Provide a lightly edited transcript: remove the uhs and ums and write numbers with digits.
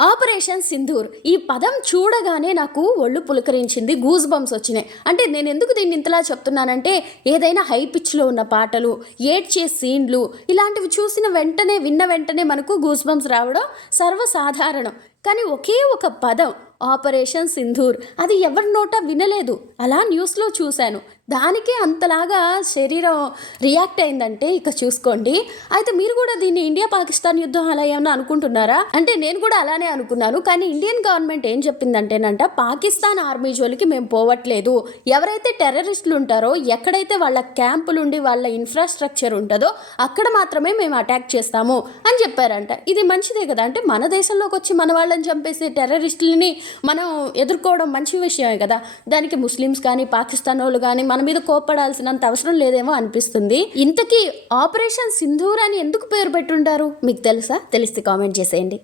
Operation Sindoor ఈ పదం చూడగానే నాకు ఒళ్ళు పులకరించింది, గూస్ బంప్స్ వచ్చినాయి. అంటే నేను ఎందుకు దీన్ని ఇంతలా చెప్తున్నానంటే, ఏదైనా హై పిచ్లో ఉన్న పాటలు, ఏడ్చే సీన్లు ఇలాంటివి చూసిన వెంటనే, విన్న వెంటనే మనకు గూస్ బంప్స్ రావడం సర్వసాధారణం. కానీ ఒకే ఒక పదం ఆపరేషన్ సింధూర్, అది ఎవరి నోట వినలేదు, అలా న్యూస్లో చూశాను. దానికే అంతలాగా శరీరం రియాక్ట్ అయిందంటే ఇక చూసుకోండి. అయితే మీరు కూడా దీన్ని ఇండియా పాకిస్తాన్ యుద్ధం అలా ఏమన్నా అనుకుంటున్నారా? అంటే నేను కూడా అలానే అనుకున్నాను. కానీ ఇండియన్ గవర్నమెంట్ ఏం చెప్పిందంటేనంట, పాకిస్తాన్ ఆర్మీ జోలికి మేము పోవట్లేదు, ఎవరైతే టెర్రరిస్టులు ఉంటారో, ఎక్కడైతే వాళ్ళ క్యాంపులు ఉండి వాళ్ళ ఇన్ఫ్రాస్ట్రక్చర్ ఉంటుందో అక్కడ మాత్రమే మేము అటాక్ చేస్తాము అని చెప్పారంట. ఇది మంచిదే కదా. అంటే మన దేశంలోకి వచ్చి మన వాళ్ళని చంపేసే టెర్రరిస్టులని మనం ఎదుర్కోవడం మంచి విషయమే కదా. దానికి ముస్లిమ్స్ కానీ పాకిస్తాన్ వాళ్ళు కానీ మన మీద కోప్పడాల్సినంత అవసరం లేదేమో అనిపిస్తుంది. ఇంతకీ ఆపరేషన్ సింధూర్ అని ఎందుకు పేరు పెట్టుంటారు మీకు తెలుసా? తెలిస్తే కామెంట్ చేసేయండి.